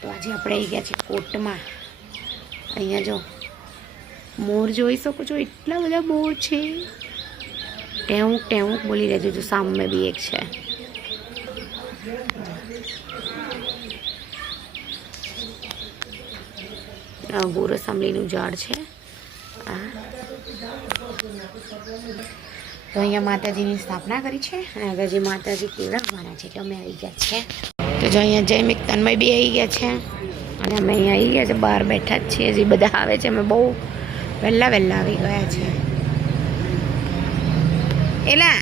તો આજે આપણે આવી ગયા છે કોટમાં। અહીંયા જો મોર જોઈ શકો છો, એટલા બધા મોર છે। ટેવુંક ટેવુંક બોલી રહેજો। જો સામે બી એક છે। બોરસ આંબલીનું ઝાડ છે આ। તો અહીંયા માતાજીની સ્થાપના કરી છે અને આગળ માતાજી કેવડાવવાના છે એટલે અમે આવી ગયા છે। તો જો અહીંયા જય મિક તન્મય બી આવી ગયા છે અને અમે અહીંયા આવી ગયા છે, બહાર બેઠા જ છીએ। હજી બધા આવે છે, અમે બહુ વહેલા આવી ગયા છે। એલા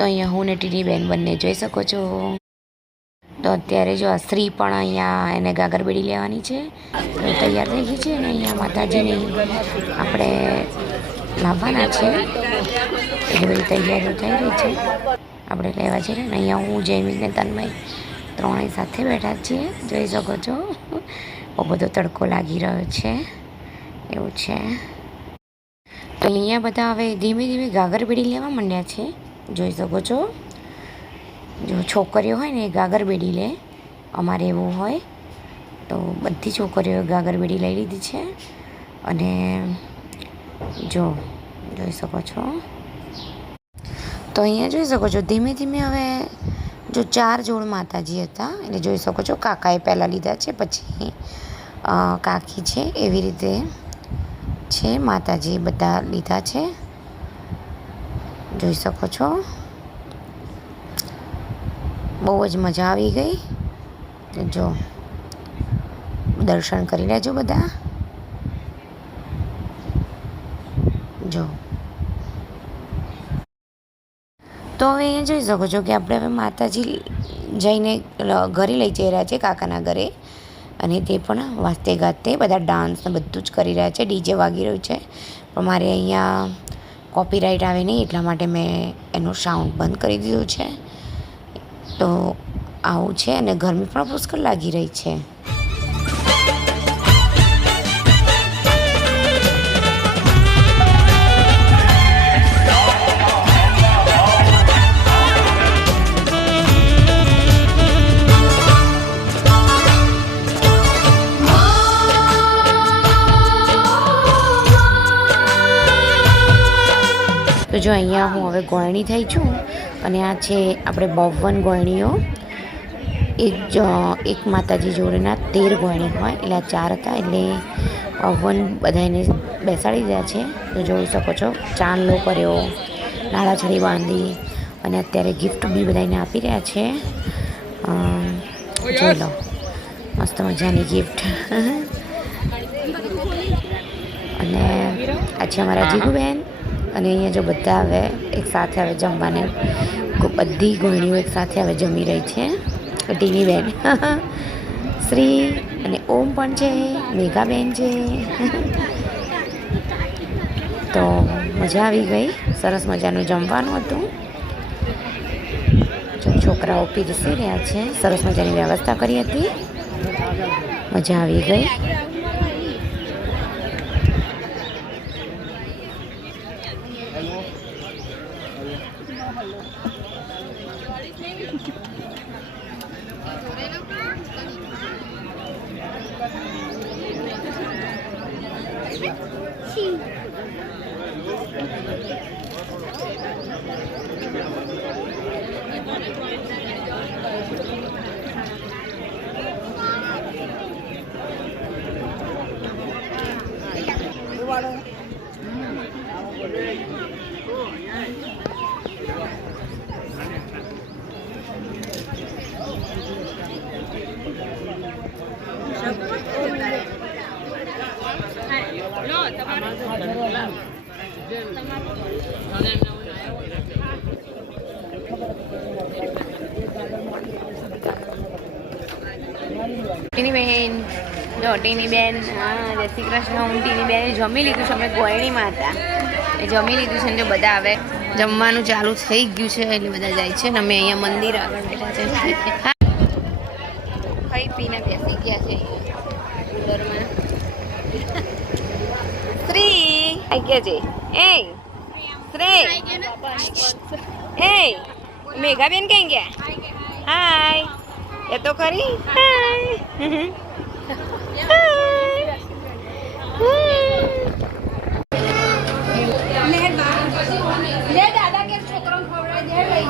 તો અહીંયા હું ને ટીની બેન બંને જોઈ શકો છો. તો અત્યારે જો આ શ્રી પણ અહીંયા એને ગાગરબેડી લેવાની છે, તો તૈયાર થઈ ગઈ છે. અને અહીંયા માતાજીની આપણે લાવવાના છે, એટલે બધી તૈયારીઓ થઈ રહી છે, આપણે લેવા છે. ને અહીંયા હું જયમીન ને તન્મય ત્રણેય સાથે બેઠા છીએ, જોઈ શકો છો. બહુ બધો તડકો લાગી રહ્યો છે એવું છે. તો અહીંયા બધા હવે ધીમે ધીમે ગાગરબેડી લેવા માંડ્યા છે, જોઈ શકો છો. જો છોકરીઓ હોય ને એ ગાગરબેડી લે, અમારે એવું હોય. તો બધી છોકરીઓએ ગાગરબેડી લઈ લીધી છે. અને જોઈ શકો છો. તો અહીંયા જોઈ શકો છો ધીમે ધીમે હવે જો 4 જોડ માતાજી હતા, એટલે જોઈ શકો છો કાકાએ પહેલાં લીધા છે, પછી કાકી છે, એવી રીતે છે માતાજી બધા લીધા છે, જોઈ શકો છો. બહુ જ મજા આવી ગઈ. જો દર્શન કરી લેજો બધા. જો તો હવે અહીંયા જોઈ શકો છો કે આપણે હવે માતાજી જઈને ઘરે લઈ જઈ રહ્યા છે, કાકાના ઘરે. અને તે પણ વાજતે ગાતે બધા ડાન્સ ને બધું જ કરી રહ્યા છે, ડીજે વાગી રહ્યું છે. પણ મારે અહીંયા કોપીરાઇટ આવે નહીં, એટલા માટે મેં એનું સાઉન્ડ બંધ કરી દીધું છે. તો આવું છે. અને ગરમી પણ પુષ્કળ લાગી રહી છે. તો જો અહીંયા હું હવે ગોયણી થઈ છું, અને આ છે આપણે 52 ગોયણીઓ. એક માતાજી જોડેના 13 ગોયણી હોય, એટલે આ 4 હતા, એટલે 52 બધાને બેસાડી દીધા છે. તો જોઈ શકો છો ચાંદલો કર્યો, નાળાછડી બાંધી, અને અત્યારે ગિફ્ટ બી બધાને આપી રહ્યા છે. જોઈ લો મસ્ત મજાની ગિફ્ટ. અને આ છે અમારા જીગુબેન. અને અહીંયા જો બધા હવે એક સાથે હવે જમવાને બધી ગોળણીઓ એક સાથે હવે જમી રહી છે. ટીની બેન, શ્રી અને ઓમ પણ છે, મેઘાબેન છે. તો મજા આવી ગઈ, સરસ મજાનું જમવાનું હતું. છોકરાઓ પીરસી રહ્યા છે, સરસ મજાની વ્યવસ્થા કરી હતી, મજા આવી ગઈ. ટીની બેન, જો ટીની બેન, હા જય શ્રી કૃષ્ણ. હું ટીની બેને જમી લીધું છે, અમે ગોયણીમાં હતા એ જમી લીધું છે. ને જો બધા હવે જમવાનું ચાલુ થઈ ગયું છે, એટલે બધા જાય છે. ને અમે અહીંયા મંદિર આગળ બેઠા છે, ખાઈ પીને બેસી ગયા છે કુલરમાં. શ્રી આઈ ગયા છે. એ શ્રી, એ મેઘાબેન ક્યાં ગયા? હાય એ તો ખરી. દાદા કે છોકરો ખવડાવી